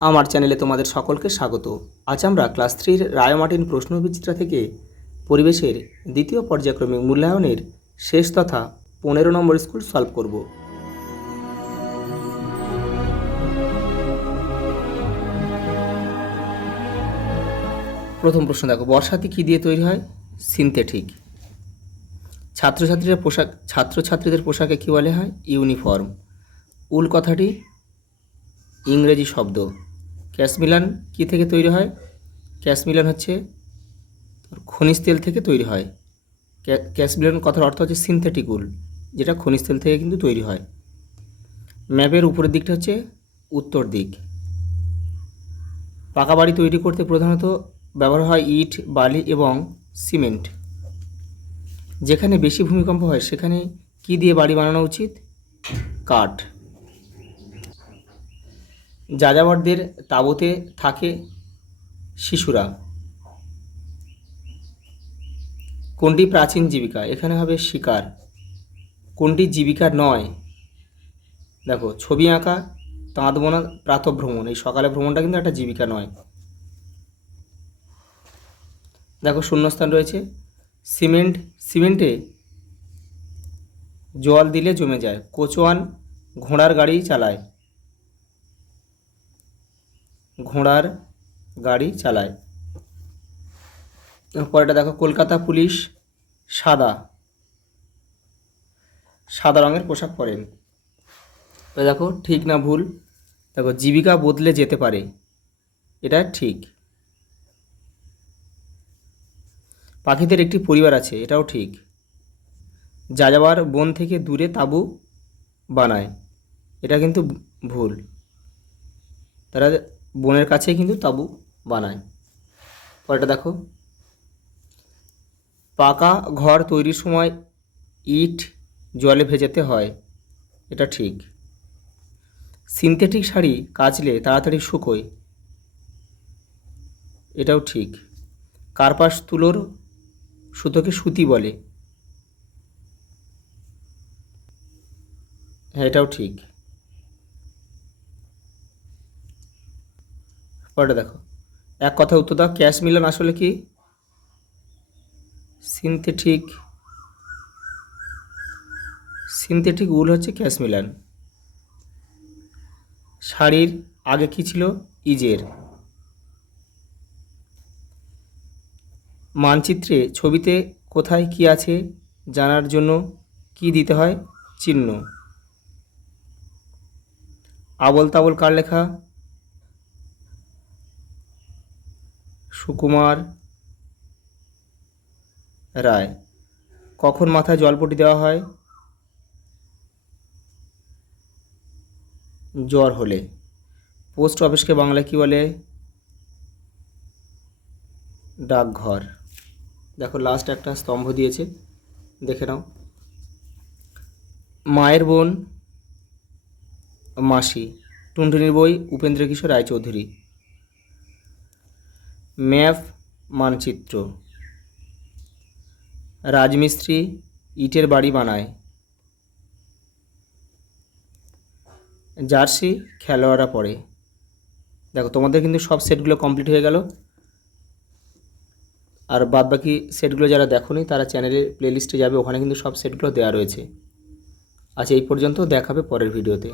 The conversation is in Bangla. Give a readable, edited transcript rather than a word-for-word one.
আমার চ্যানেলে তোমাদের সকলকে স্বাগত। আজ আমরা ক্লাস 3 রায়মার্টিন প্রশ্নবিচিত্রা থেকে পরিবেশের দ্বিতীয় পর্যায়ক্রমিক মূল্যায়নের শেষ তথা 15 নম্বর স্কুল সলভ করব। প্রথম প্রশ্ন দেখো, বর্ষাতি কী দিয়ে তৈরি হয়? সিনথেটিক। ছাত্রছাত্রীদের পোশাকে কী বলা হয়? ইউনিফর্ম। উল কথাটি ইংরেজি শব্দ। ক্যাশমিলান কী থেকে তৈরি হয়? ক্যাশমিলান হচ্ছে খনিজ তেল থেকে তৈরি হয়। ক্যাশমিলান কথার অর্থ হচ্ছে সিনথেটিক উল, যেটা খনিজ তেল থেকে কিন্তু তৈরি হয়। ম্যাপের উপরের দিকটা হচ্ছে উত্তর দিক। পাকা বাড়ি তৈরি করতে প্রধানত ব্যবহার হয় ইট, বালি এবং সিমেন্ট। যেখানে বেশি ভূমিকম্প হয় সেখানে কি দিয়ে বাড়ি বানানো উচিত? কাঠ। যাযাবরদের তাঁবুতে থাকে শিশুরা। কোনটি প্রাচীন জীবিকা? এখানে হবে শিকার। কোনটি জীবিকা নয়? দেখো, ছবি আঁকা, তাঁত বোনা, প্রাতঃভ্রমণ, এই সকালে ভ্রমণটা কিন্তু একটা জীবিকা নয়। দেখো, শূন্যস্থান রয়েছে। সিমেন্টে জল দিলে জমে যায়। কোচওয়ান ঘোড়ার গাড়ি চালায়। ঘোড়ার গাড়ি চালায়। পরেটা দেখো, কলকাতা পুলিশ সাদা রঙের পোশাক পরেন। দেখো, ঠিক না ভুল? দেখো, জীবিকা বদলে যেতে পারে, এটা ঠিক। পাখিদের একটি পরিবার আছে, এটাও ঠিক। যাযাবর বন থেকে দূরে তাঁবু বানায়, এটা কিন্তু ভুল। তারা বনের কাছেই কিন্তু তাঁবু বানায়। পরেটা দেখো, পাকা ঘর তৈরির সময় ইট জলে ভেজাতে হয়, এটা ঠিক। সিনথেটিক শাড়ি কাচলে তাড়াতাড়ি শুকোয়, এটাও ঠিক। কার্পাস তুলোর সুতোকে সুতি বলে, হ্যাঁ এটাও ঠিক। পরেটা দেখো, এক কথা উত্তর দাও, ক্যাশমিলান আসলে কি? সিনথেটিক উল হচ্ছে ক্যাশমিলান। শাড়ির আগে কি ছিল? ইজের। মানচিত্রে ছবিতে কোথায় কি আছে জানার জন্য কি দিতে হয়? চিহ্ন। আবোল তাবোল কার লেখা? সুকুমার রায়। কখন মাথায় জলপটি দেওয়া হয়? জ্বর হলে। পোস্ট অফিসকে বাংলায় কি বলে? ডাকঘর। দেখো, লাস্ট একটা স্তম্ভ দিয়েছে, দেখে নাও। মায়ের বোন মাসি। টুনটুনির বই উপেন্দ্রকিশোর রায়চৌধুরী। ম্যাপ মানচিত্র। রাজমিস্ত্রি ইটের বাড়ি বানায়। জার্সি খেলোয়াড়রা পরে। দেখো, তোমাদের কিন্তু সব সেটগুলো কমপ্লিট হয়ে গেল। আর বাদবাকি সেটগুলো যারা দেখোনি তারা চ্যানেলের প্লেলিস্টে যাবে, ওখানে কিন্তু সব সেটগুলো দেওয়া রয়েছে। আচ্ছা, এই পর্যন্ত, দেখাবে পরের ভিডিওতে।